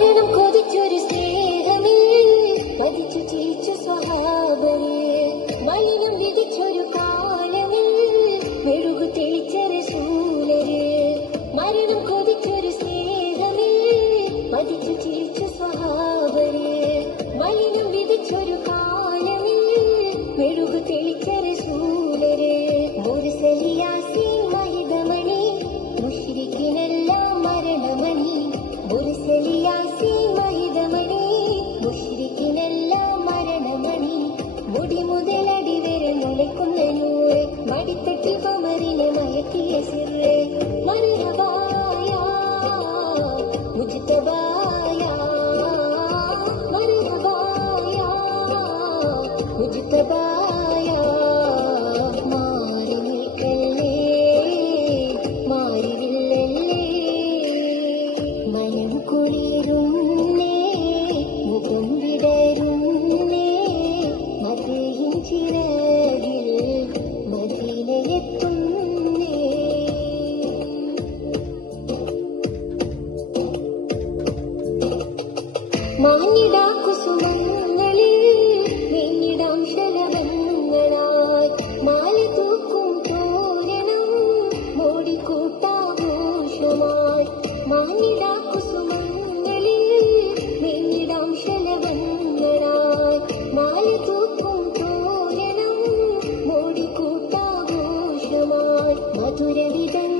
മരണം കൊതിച്ചൊരു സ്നേഹമേ പതിച്ചു ചിരിച്ചു സ്വഹാബരേ മലിനം വിധിച്ചൊരു കാലമേ മെഴുകു തെളിച്ച റസൂലരേ മരണം കൊതിച്ചൊരു സ്നേഹമേ പതിച്ചു ചിരിച്ചു സ്വഹാബരേ മലിനം വിധിച്ചൊരു കാലമേ മെഴുകു തെളിച്ച റസൂലരേ മുർസലിയാസി മഹിതമണി മുശ്രിക്കിനെല്ലാം മരണമണി മുർസലിയാസി മഹിതമണി മുശ്രിക്കിനെല്ലാം മരണമണി മുടി മുതലടി വരെ മുളയ്ക്കുന്ന നൂറ് മടിത്തട്ടി കമറിനെ മയക്കിയ സിറ് മർഹബായ മുജ്തബായ മർഹബായ മുജ്തബായ മാറി നിൽക്കല്ലേ മാറിയില്ലല്ലേ മനം കുളിരുന്നേ മുഖം വിടരുന്നേ മതയും ചിറകിൽ മദീനയെത്തുന്നേ മാഞ്ഞിടാ കുസുമങ്ങളിൽ നീങ്ങിടാം ശലഭങ്ങളായി മാലി തൂക്കും തോരണം മോടിക്കൂട്ടാഘോഷമായി മാഞ്ഞിടാ കുസുമങ്ങളിൽ നീങ്ങിടാം ശലഭങ്ങളായി മാലി തൂക്കും തോരണം മോടിക്കൂട്ടാഘോഷമായി മധുരവിധങ്ങൾ